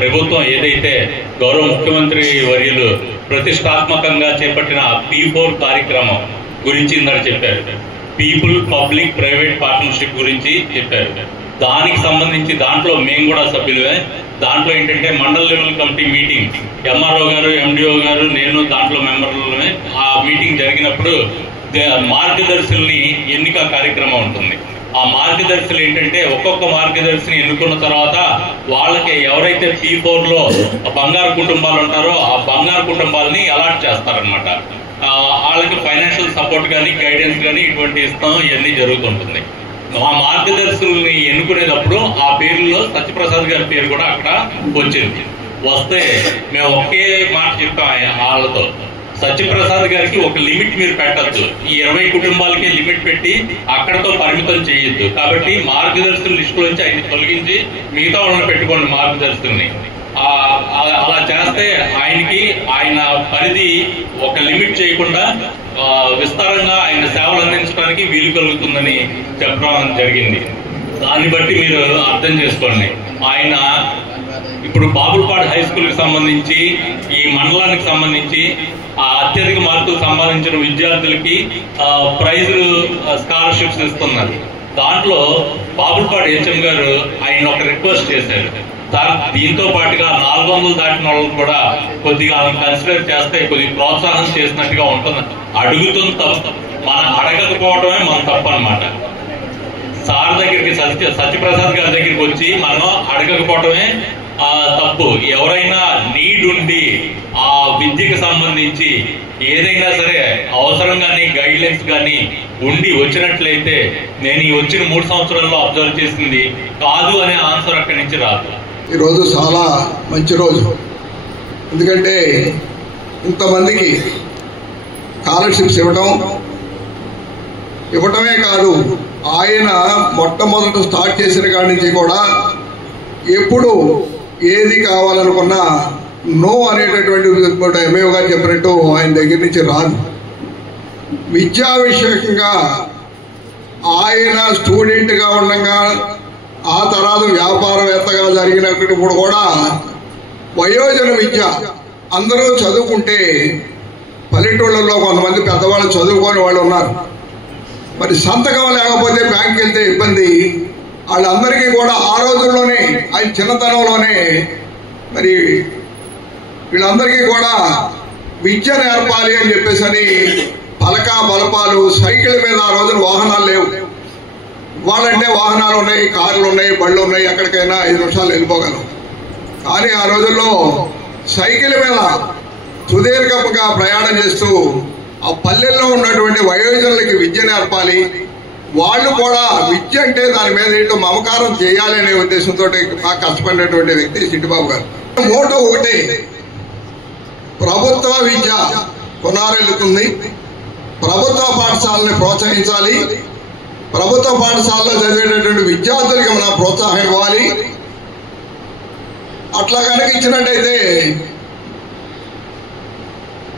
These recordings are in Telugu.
ప్రభుత్వం ఏదైతే గౌరవ ముఖ్యమంత్రి వర్యులు ప్రతిష్టాత్మకంగా చేపట్టిన P4 కార్యక్రమం గురించి ఇందాక చెప్పారు. పీపుల్ పబ్లిక్ ప్రైవేట్ పార్ట్నర్షిప్ గురించి చెప్పారు. దానికి సంబంధించి దాంట్లో మేము కూడా సభ్యులమే. దాంట్లో ఏంటంటే మండల లెవెల్ కమిటీ మీటింగ్, ఎంఆర్ఓ గారు, ఎండిఓ గారు, నేను దాంట్లో మెంబర్లమే. ఆ మీటింగ్ జరిగినప్పుడు మార్గదర్శుల్ని ఎన్నిక కార్యక్రమం ఉంటుంది. ఆ మార్గదర్శులు ఏంటంటే ఒక్కొక్క మార్గదర్శిని ఎన్నుకున్న తర్వాత వాళ్ళకి ఎవరైతే P4లో బంగారు కుటుంబాలు ఉంటారో ఆ బంగారు కుటుంబాలని అలాట్ చేస్తారనమాట. వాళ్ళకి ఫైనాన్షియల్ సపోర్ట్ కానీ గైడెన్స్ కానీ ఇటువంటి ఇస్తాం, ఇవన్నీ జరుగుతుంటుంది. మా మార్గదర్శుల్ని ఎన్నుకునేటప్పుడు ఆ పేరులో సత్యప్రసాద్ గారి పేరు కూడా అక్కడ వచ్చింది. వస్తే మేము ఒకే మాట చెప్పాం వాళ్ళతో, సత్యప్రసాద్ గారికి ఒక లిమిట్ మీరు పెట్టద్దు, ఈ 20 కుటుంబాలకి లిమిట్ పెట్టి అక్కడతో పరిమితం చేయొద్దు. కాబట్టి మార్గదర్శుల లిస్టులోంచి ఆయన తొలగించి మిగతా వాళ్ళని పెట్టుకోండి మార్గదర్శుల్ని. అలా చేస్తే ఆయన పరిధి ఒక లిమిట్ చేయకుండా విస్తారంగా ఆయన సేవలు అందించడానికి వీలు కలుగుతుందని చెప్పడం జరిగింది. దాన్ని బట్టి మీరు అర్థం చేసుకోండి. ఆయన ఇప్పుడు బాబులపాడు హై స్కూల్కి సంబంధించి ఈ మండలానికి సంబంధించి అత్యధిక మార్కులు సంపాదించిన విద్యార్థులకి ప్రైజులు స్కాలర్షిప్స్ ఇస్తున్నారు. దాంట్లో బాబులపాడు హెచ్ఎం గారు ఆయన ఒక రిక్వెస్ట్ చేశారు. దీంతో పాటుగా 400 దాటిన వాళ్ళకి కూడా కొద్దిగా కన్సిడర్ చేస్తే కొద్దిగా ప్రోత్సాహం చేసినట్టుగా ఉంటుంది. అడుగుతుంది తప్పు, మనం అడగకపోవడమే మన తప్పు అనమాట. సార్ దగ్గరికి సత్యప్రసాద్ గారి దగ్గరికి వచ్చి మనం అడగకపోవడమే తప్పు. ఎవరైనా నీడ్ ఉండి ఆ విద్యకు సంబంధించి ఏదైనా సరే అవసరం కానీ గైడ్లైన్స్ కానీ ఉండి వచ్చినట్లయితే నేను ఈ వచ్చిన 3 సంవత్సరాల్లో అబ్జర్వ్ చేసింది కాదు అనే ఆన్సర్ అక్కడి నుంచి రాదు. ఈరోజు చాలా మంచి రోజు. ఎందుకంటే ఇంతమందికి స్కాలర్షిప్స్ ఇవ్వటమే కాదు, ఆయన మొట్టమొదట స్టార్ట్ చేసిన కాడి నుంచి కూడా ఎప్పుడు ఏది కావాలనుకున్నా నో అనేటటువంటి ఎంఏఓ గారు చెప్పినట్టు ఆయన దగ్గర నుంచి రాదు. విద్యా విషయంగా ఆయన స్టూడెంట్గా ఉండగా ఆ తర్వాత వ్యాపారవేత్తగా జరిగినప్పుడు కూడా వయోజన విద్య అందరూ చదువుకుంటే పల్లెటూళ్ళల్లో కొంతమంది పెద్దవాళ్ళు చదువుకోని వాళ్ళు ఉన్నారు. మరి సంతకం లేకపోతే బ్యాంక్కి వెళ్తే ఇబ్బంది. వాళ్ళందరికీ కూడా ఆ రోజుల్లోనే ఆయన చిన్నతనంలోనే మరి వీళ్ళందరికీ కూడా విద్య నేర్పాలి అని చెప్పేసి అని పలకా బలపాలు సైకిల్ మీద ఆ రోజున వాహనాలు లేవు. వాళ్ళంటే వాహనాలు ఉన్నాయి, కార్లు ఉన్నాయి, బళ్ళు ఉన్నాయి, ఎక్కడికైనా 5 నిమిషాలు వెళ్ళిపోగలం. కానీ ఆ రోజుల్లో సైకిల్ మీద సుదీర్ఘంగా ప్రయాణం చేస్తూ ఆ పల్లెల్లో ఉన్నటువంటి వయోజనులకి విద్య నేర్పాలి, వాళ్ళు కూడా విద్య అంటే దాని మీద ఏంటో మమకారం చేయాలి అనే ఉద్దేశంతో బాగా కష్టపడినటువంటి వ్యక్తి సిట్టిబాబు గారు. మోటో ఒకటి, ప్రభుత్వ విద్య కొనారెళ్తుంది, ప్రభుత్వ పాఠశాలని ప్రోత్సహించాలి, ప్రభుత్వ పాఠశాలలో చదివేటటువంటి విద్యార్థులకి మనం ప్రోత్సాహం ఇవ్వాలి. అట్లా కనుక ఇచ్చినట్టయితే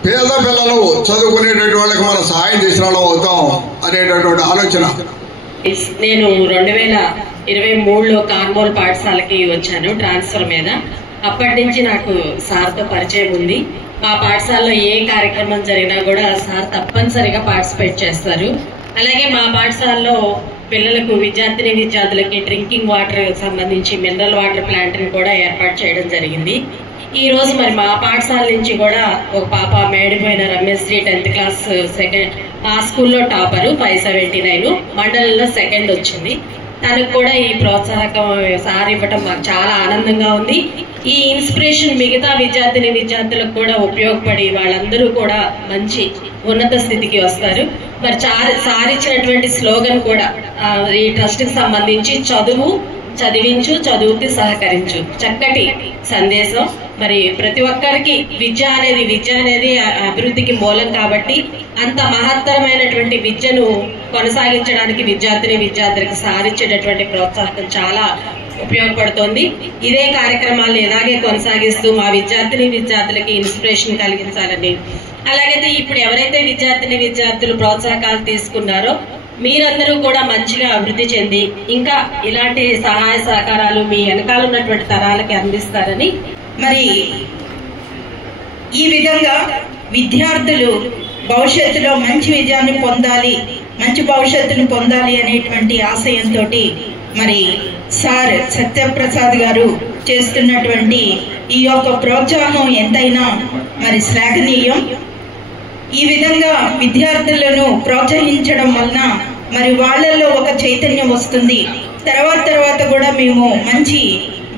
పేద పిల్లలు చదువుకునేటటువంటి వాళ్ళకి మనం సహాయం చేసిన వాళ్ళం అవుతాం అనేటటువంటి ఆలోచన. నేను 2023లో కార్మోల్ పాఠశాలకి వచ్చాను ట్రాన్స్ఫర్ మీద. అప్పటి నుంచి నాకు సార్తో పరిచయం ఉంది. మా పాఠశాలలో ఏ కార్యక్రమం జరిగినా కూడా సార్ తప్పనిసరిగా పార్టిసిపేట్ చేస్తారు. అలాగే మా పాఠశాలలో పిల్లలకు విద్యార్థులకి డ్రింకింగ్ వాటర్ సంబంధించి మినరల్ వాటర్ ప్లాంట్ని కూడా ఏర్పాటు చేయడం జరిగింది. ఈ రోజు మరి మా పాఠశాల నుంచి కూడా ఒక పాప Medipoyina Rameshri 10th class second, మా స్కూల్లో టాపరు 579, మండలంలో సెకండ్ వచ్చింది. తనకు కూడా ఈ ప్రోత్సాహకం సార్ ఇవ్వటం మాకు చాలా ఆనందంగా ఉంది. ఈ ఇన్స్పిరేషన్ మిగతా విద్యార్థులకు కూడా ఉపయోగపడి వాళ్ళందరూ కూడా మంచి ఉన్నత స్థితికి వస్తారు. మరి సార్ ఇచ్చినటువంటి స్లోగన్ కూడా ఈ ట్రస్ట్ కి సంబంధించి చదివించు, చదువుకి సహకరించు, చక్కటి సందేశం. మరి ప్రతి ఒక్కరికి విద్య అనేది అభివృద్ధికి మూలం కాబట్టి అంత మహత్తరమైనటువంటి విద్యను కొనసాగించడానికి విద్యార్థులకు సారిచ్చేటటువంటి ప్రోత్సాహం చాలా ఉపయోగపడుతోంది. ఇదే కార్యక్రమాలు ఇలాగే కొనసాగిస్తూ మా విద్యార్థులకి ఇన్స్పిరేషన్ కలిగించాలని, అలాగైతే ఇప్పుడు ఎవరైతే విద్యార్థులు ప్రోత్సాహకాలు తీసుకున్నారో మీరందరూ కూడా మంచిగా అభివృద్ధి చెంది ఇంకా ఇలాంటి సహాయ సహకారాలు మీ వెనకాల ఉన్నటువంటి తరాలకి అందిస్తారని, మరి ఈ విధంగా విద్యార్థులు భవిష్యత్తులో మంచి విజయాన్ని పొందాలి, మంచి భవిష్యత్తును పొందాలి అనేటువంటి ఆశయంతో మరి సార్ సత్యప్రసాద్ గారు చేస్తున్నటువంటి ఈ యొక్క ప్రోత్సాహం ఎంతైనా మరి శ్లాఘనీయం. ఈ విధంగా విద్యార్థులను ప్రోత్సహించడం వలన మరి వాళ్ళల్లో ఒక చైతన్యం వస్తుంది. తర్వాత కూడా మేము మంచి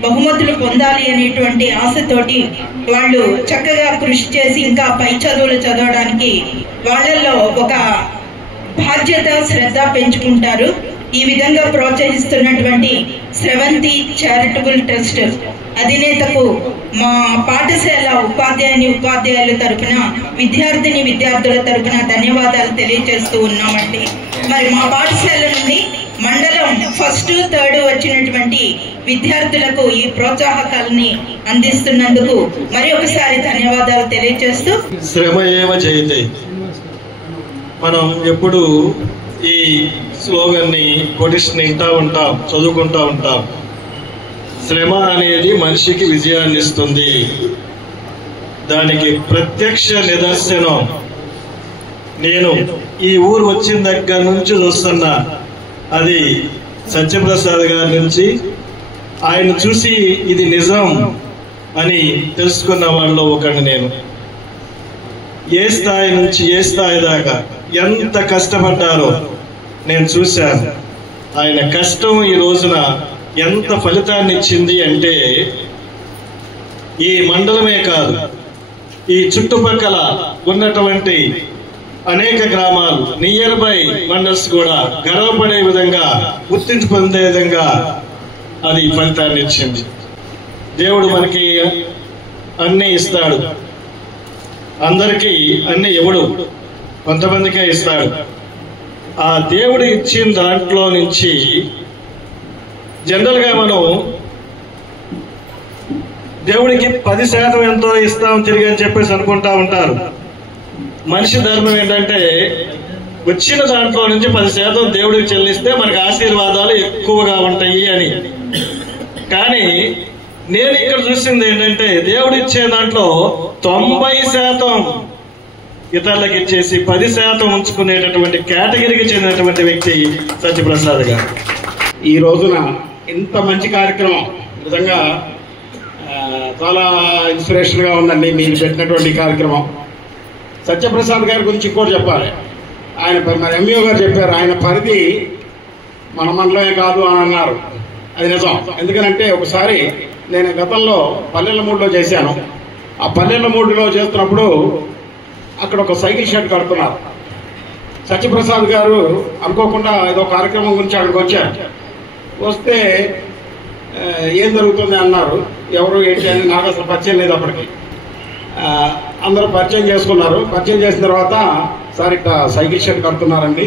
బహుమతులు పొందాలి అనేటువంటి ఆశతోటి వాళ్ళు చక్కగా కృషి చేసి ఇంకా పై చదువులు చదవడానికి వాళ్ళల్లో ఒక బాధ్యత, శ్రద్ధ పెంచుకుంటారు. ఈ విధంగా ప్రోత్సహిస్తున్నటువంటి స్రవంతి చారిటబుల్ ట్రస్ట్ అధినేతకు మా పాఠశాల ఉపాధ్యాయుల తరపున విద్యార్థుల తరపున ధన్యవాదాలు తెలియజేస్తూ ఉన్నామండి. మరి మా పాఠశాల నుండి మండలం 1st, 3rd వచ్చినటువంటి విద్యార్థులకు ఈ ప్రోత్సాహకాలని అందిస్తున్నందుకు మరి ఒకసారి ధన్యవాదాలు తెలియజేస్తూ, శ్రమ ఏవ జయతే, మనం ఎప్పుడు ఈ స్లోగన్ ని కొటేషన్ వింటా ఉంటాం, చదువుకుంటా ఉంటాం. శ్రమ అనేది మనిషికి విజయాన్ని ఇస్తుంది. దానికి ప్రత్యక్ష నిదర్శనం నేను ఈ ఊరు వచ్చిన దగ్గర నుంచి చూస్తున్నా. అది సత్యప్రసాద్ గారి నుంచి ఆయన చూసి ఇది నిజం అని తెలుసుకున్న వాళ్ళలో ఒకటి నేను. ఏ స్థాయి నుంచి ఏ స్థాయి దాకా ఎంత కష్టపడ్డారో నేను చూశాను. ఆయన కష్టం ఈ రోజున ఎంత ఫలితాన్ని ఇచ్చింది అంటే ఈ మండలమే కాదు, ఈ చుట్టుపక్కల ఉన్నటువంటి అనేక గ్రామాలు, నియర్ బై మండల్స్ కూడా గర్వపడే విధంగా, గుర్తింపు పొందే విధంగా అది ఫలితాన్ని ఇచ్చింది. దేవుడు మనకి అన్ని ఇస్తాడు, అందరికీ అన్ని ఇవ్వడు, కొంతమందికే ఇస్తాడు. ఆ దేవుడు ఇచ్చిన దాంట్లో నుంచి జనరల్ గా మనం దేవుడికి 10% ఎంతో ఇస్తాం తిరిగి అని చెప్పేసి అనుకుంటా ఉంటారు. మనిషి ధర్మం ఏంటంటే వచ్చిన దాంట్లో నుంచి 10% దేవుడికి చెల్లిస్తే మనకి ఆశీర్వాదాలు ఎక్కువగా ఉంటాయి అని. కానీ నేను ఇక్కడ చూసింది ఏంటంటే దేవుడు ఇచ్చే దాంట్లో 90% ఇతరులకు ఇచ్చేసి 10% ఉంచుకునేటటువంటి కేటగిరీకి చెందినటువంటి వ్యక్తి సత్యప్రసాద్ గారు. ఈ రోజున ఇంత మంచి కార్యక్రమం నిజంగా చాలా ఇన్స్పిరేషన్ గా ఉందండి మీరు పెట్టినటువంటి కార్యక్రమం. సత్యప్రసాద్ గారి గురించి ఇంకోటి చెప్పాలి. ఆయన మరి ఎంఈఓ గారు చెప్పారు, ఆయన పరిధి మన మండలమే కాదు అని అన్నారు. అది నిజం. ఎందుకనంటే ఒకసారి నేను గతంలో పల్లెల మూడులో చేశాను. ఆ పల్లెల మూడులో చేస్తున్నప్పుడు అక్కడ ఒక సైకిల్ షెడ్ కడుతున్నారు. సత్యప్రసాద్ గారు అనుకోకుండా ఏదో కార్యక్రమం గురించి అక్కడికి వచ్చారు. వస్తే ఏం జరుగుతుంది అన్నారు. ఎవరు ఏంటి అని నాకు అసలు పరిచయం లేదు అప్పటికి. అందరూ పరిచయం చేసుకున్నారు. పరిచయం చేసిన తర్వాత సార్ ఇట్లా సైకిల్ షెడ్ కడుతున్నారండి,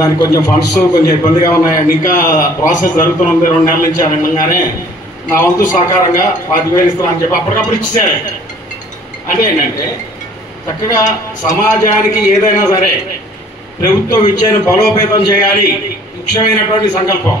దానికి కొంచెం ఫండ్స్ కొంచెం ఇబ్బందిగా ఉన్నాయండి, ఇంకా ప్రాసెస్ జరుగుతుంది 2 నెలల నుంచి అని అనగానే నా వంతు సహకారంగా 10,000 ఇస్తానని చెప్పి అప్పటికప్పుడు ఇచ్చేసారు. అంటే ఏంటంటే చక్కగా సమాజానికి ఏదైనా సరే ప్రభుత్వ విద్యను బలోపేతం చేయాలి ముఖ్యమైనటువంటి సంకల్పం.